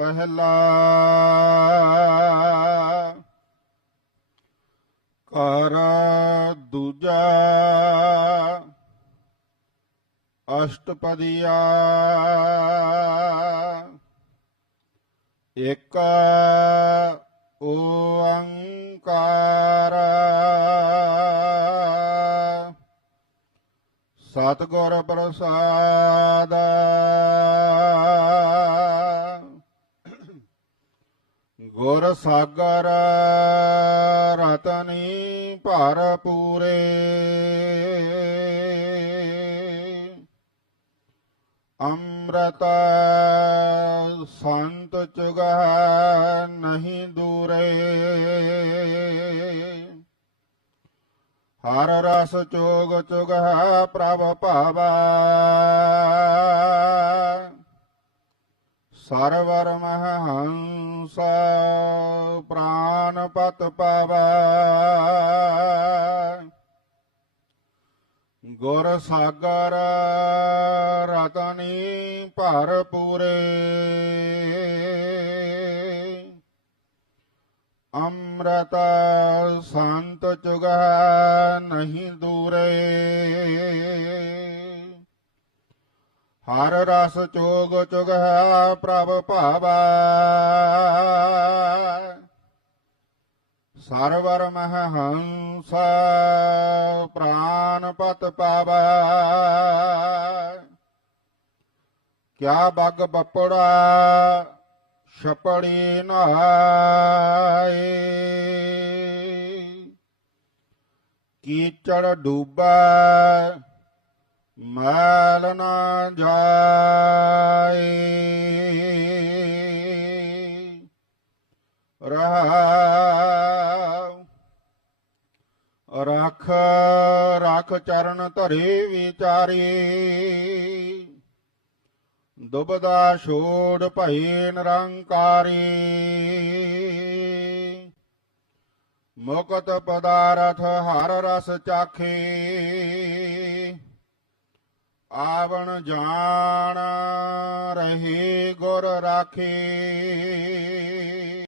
ਪਹਿਲਾ ਕਰ ਦੂਜਾ ਅਸ਼ਟਪਦੀਆ ਇੱਕ ਓੰਕਾਰ। ਸਤਿਗੁਰ ਪ੍ਰਸਾਦ। ਗੁਰ ਸਾਗਰ ਰਤਨੀ ਭਰ ਪੂਰੇ। ਅੰਮ੍ਰਿਤ ਸੰਤ ਚੁਗੈ ਨਹੀਂ ਦੂਰੇ। ਹਰ ਰਸ ਚੋਗ ਚੁਗੈ ਪ੍ਰਭ ਭਾਵਾ। ਸਰਵਰ ਮਹੰਸ ਪ੍ਰਾਨ ਪਤ ਪਾਵਾ। ਗੁਰ ਸਾਗਰ ਰਤਨੀ ਭਰ ਪੂਰੇ। ਅੰਮ੍ਰਿਤ ਸੰਤ ਚੁਗੈ ਨਹੀਂ ਦੂਰੇ। ਹਰ ਰਸ ਚੋਗ ਚੁਗੈ ਪ੍ਰਭ ਭਾਵਾ। ਸਰਵਰ ਮਹੰਸ ਪ੍ਰਾਨ ਪਤ ਪਾਵਾ। ਕਿਆ ਬਗ ਬੱਪੜਾ ਛਪੜੀ ਨਹਾਏ ਕੀਚੜ ਡੂਬਾ ਮੈਲ ਨਾ ਜਾਏ। ਰਹਾ ਰਖ ਰਖ ਚਰਨ ਧਰੇ ਵਿਚਾਰੇ। ਦੁਬਦਾ ਛੋੜ ਭਈ ਨਿਰੰਕਾਰੀ। ਮੁਕਤ ਪਦਾਰਥ ਹਰ ਰਸ ਚਾਖੇ। ਆਵਣ ਜਾਣ ਰਹੇ ਗੁਰ ਰਾਖੇ।